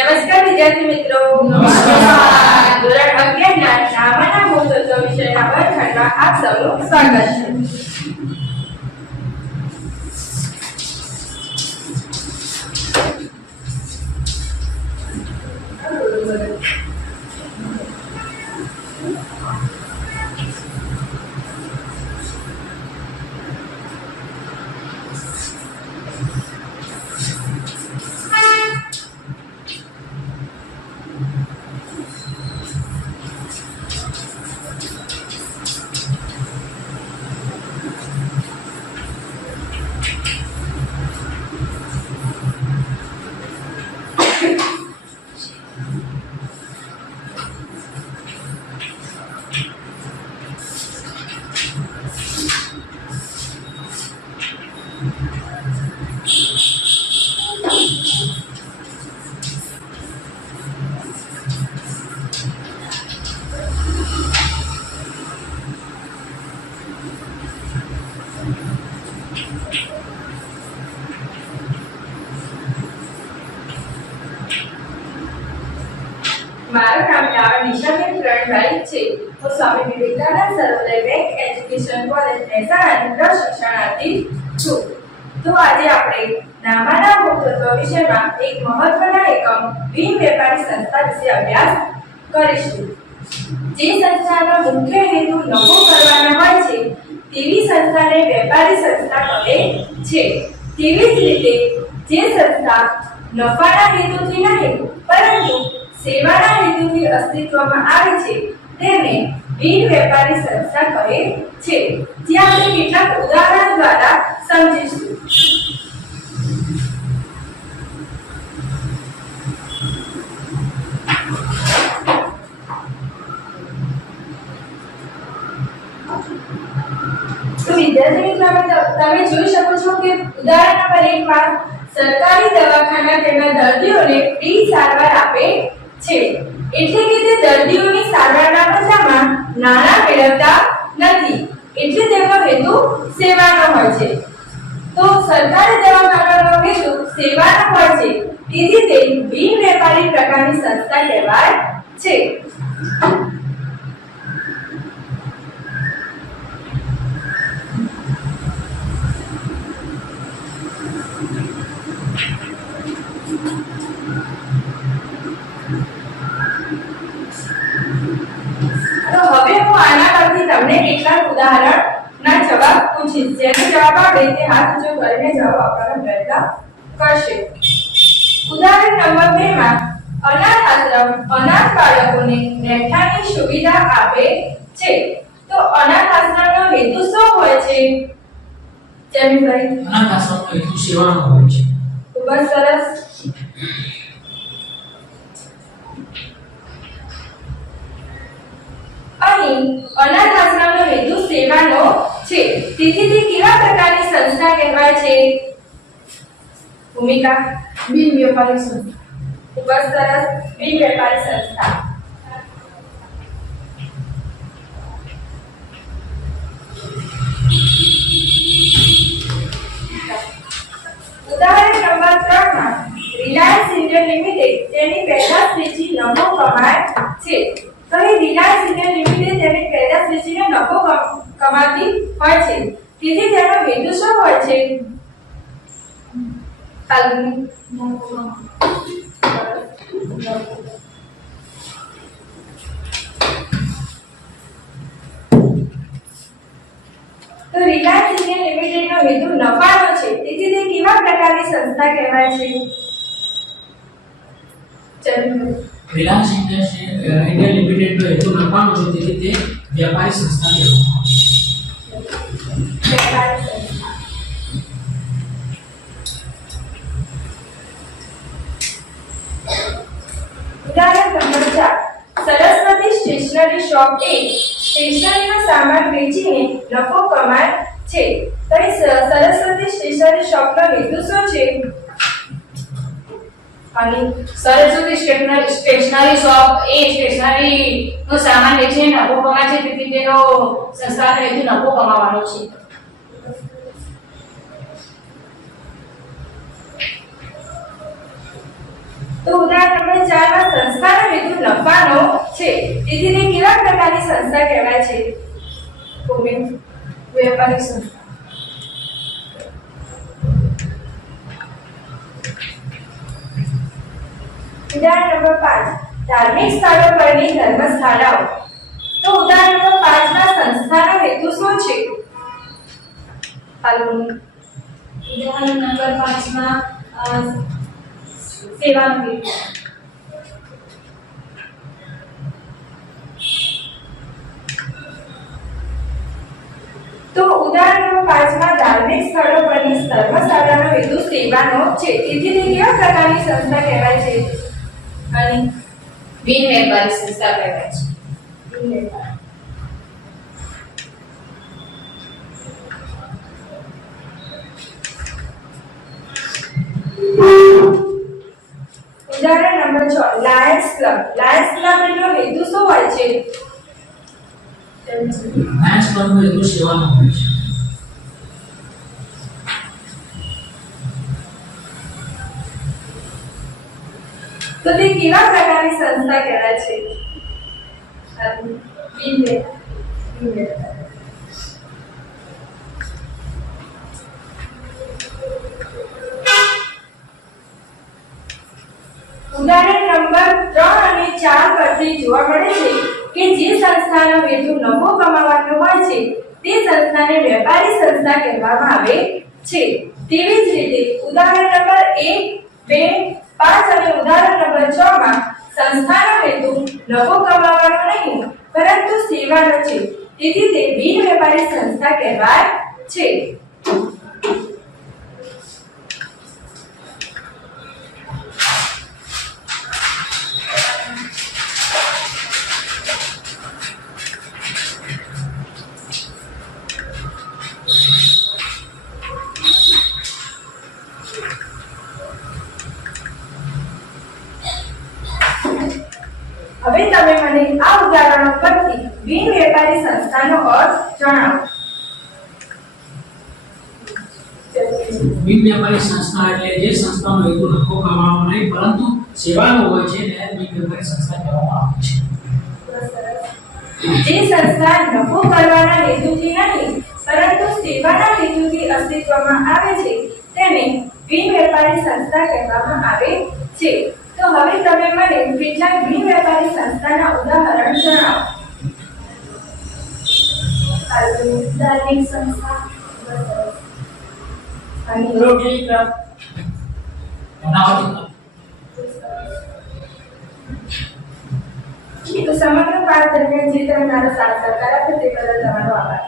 નમસ્કાર વિદ્યાર્થી મિત્રો. નમસ્કાર. ધોરણ 11 ના નામાના મૂળતત્વ વિષયના વર્ગખંડમાં આપ સૌનું સ્વાગત છે. મારું નામ રાવણ નિશાબેન પ્રણભાઈ છે. હું સ્વામી વિવેકાનંદ સર્વોદય બેંક એજ્યુકેશન કોલેજ મહેસાણાની પ્રશિક્ષણાર્થી છું. તો આજે આપણે નામાના મૂળતત્વ વિષયમાં એક મહત્વના એકમ બિન વેપારી સંસ્થા વિશે અભ્યાસ કરીશું. જે સંસ્થાનો મુખ્ય હેતુ નફો કરવાનો હોય છે તેવી સંસ્થાને વેપારી સંસ્થા કહે છે. તેવી જ રીતે જે સંસ્થા નફાના હેતુથી નહીં પરંતુ સેવાના હેતુથી અસ્તિત્વમાં આવે છે તેને બિન વેપારી સંસ્થા કહે છે. જે આપણે કેટલાક ઉદાહરણ દ્વારા સમજીશું. તો વિદ્યાર્થી મિત્રો તમે જોઈ શકો છો કે ઉદાહરણ નંબર 1 માં સરકારી દવાખાના તેના દર્દીઓને ફ્રી સારવાર આપે છે. એટલે કે તે દર્દીઓની સારવારના બદલામાં નાણાં મેળવતા નથી. એટલે તેનો હેતુ સેવાનો હોય છે. તો સરકારી દવાખાનાનો હેતુ સેવાનો હોય છે. તેથી તે બિન વેપારી પ્રકારની સંસ્થા કહેવાય છે. તમને કેટલાક ઉદાહરણના જવાબ પૂછીશ. જેનો જવાબ આવે તે હાથ ઊંચો કરીને જવાબ આપવાનો પ્રયત્ન કરશે. ઉદાહરણ નંબર 2 માં અનાથ આશ્રમ અનાથ બાળકોને રહેઠાણની સુવિધા આપે છે. તો અનાથ આશ્રમનો હેતુ શું હોય છે? જમીનભાઈ, અનાથ આશ્રમનો હેતુ સેવાનો હોય છે. ખૂબ જ સરસ. અહીં અનાથ આશ્રમનો હેતુ સેવાનો છે. તેથી તે કેવા પ્રકારની સંસ્થા કહેવાય છે? ભૂમિકા, બિન વેપારી સંસ્થા. ખૂબ જ સરસ. બિન વેપારી સંસ્થા. ઉદાહરણ નંબર 3 માં રિલાયન્સ ઇન્ડિયા લિમિટેડ તેની પેદાશ વેચી નફો કમાય છે. તો એ રિલાયન્સ ઇન્ડિયા લિમિટેડ તેની પેદાશ વેચીને નફો કમાતી હોય છે. તેથી તેનો હેતુ શું હોય છે? તો રિલાયન્સ ઇન્ડિયા લિમિટેડનો હેતુ નફાનો છે. તેથી તે કેવા પ્રકારની સંસ્થા કહેવાય છે? રિલાયન્સ ઇન્ડિયા લિમિટેડનો હેતુ નફાનો છે. તેથી તે વ્યાપારી સંસ્થા કહેવામાં આવે છે. ઉદાહરણ નંબર 4 સરસ્વતી સ્ટેશનરી શોપ એ સ્ટેશનરીનો સામાન વેચીને નફો કમાય છે. તો સરસ્વતી સ્ટેશનરી શોપનો હેતુ શું છે? અને સરસ્વતી સ્ટેશનરી શોપ એ સ્ટેશનરી નો સામાન વેચીને નફો કમાય છે. તેથી તેનો સંસ્થાનો હેતુ નફો કમાવાનો છે. તો ઉદાહરણ નંબર સેવાનો છે. તેથી તે કેવા પ્રકારની સંસ્થા કહેવાય છે? કોમેન્ટ. વ્યાપારી સંસ્થા. ઉદાહરણ નંબર 5 ધાર્મિક સ્થળો પરની ધર્મશાળાઓ. તો ઉદાહરણ નંબર 5 માં સંસ્થાનો હેતુ શું છે? ઉદાહરણ નંબર 5 માં સેવાનો હેતુ. તો ઉદાહરણ નંબર 5 માં ધાર્મિક સ્થળો પરની ધર્મશાળાનો હેતુ સેવાનો છે. તેથી તે કેવા પ્રકારની સંસ્થા કહેવાય છે? અને બિન વેપારી સંસ્થા કહેવાય છે. ઉદાહરણ નંબર 6 લાયન્સ ક્લબ. લાયન્સ ક્લબનો હેતુ શું હોય છે? લાયન્સ ક્લબનો હેતુ સેવાનો હોય છે. તો તે કેવા પ્રકારની સંસ્થા કહેવાય છે? બિન વેપારી. ઉદાહરણ નંબર 3 અને 4 પરથી જોવા મળે છે કે જે સંસ્થાનો હેતુ નફો કમાવાનો હોય છે તે સંસ્થાને વેપારી સંસ્થા કહેવામાં આવે છે. તેવી જ રીતે ઉદાહરણ નંબર 1, 2, 5 અને ઉદાહરણ નંબર 6 માં સંસ્થાનો હેતુ નફો કમાવાનો નહીં પરંતુ સેવાનો છે. તેથી તે બિન વેપારી સંસ્થા કહેવાય છે. હવે તમે મને આ ઉદાહરણો પરથી બિન વેપારી સંસ્થાનો અર્થ જણાવો. બિન વેપારી સંસ્થા એટલે જે સંસ્થાનો હેતુ નફો કમાવાનો નહીં પરંતુ સેવાનો હોય છે તેને બિન વેપારી સંસ્થા કહેવામાં આવે છે. જે સંસ્થા નફો કરવાના હેતુથી નહીં પરંતુ સેવાના હેતુથી અસ્તિત્વમાં આવે છે તેને બિન વેપારી સંસ્થા કહેવામાં આવે છે. તો હવે તમે મને કેટલાક બિન વેપારી સંસ્થાના ઉદાહરણ જણાવો. ધાર્મિક સંસ્થા, રોટરી ક્લબ, અનામત તો સમગ્ર પાઠ દરમિયાન જે તમે મારો સાથ સહકાર આપ્યો તે બદલ તમારો આભાર.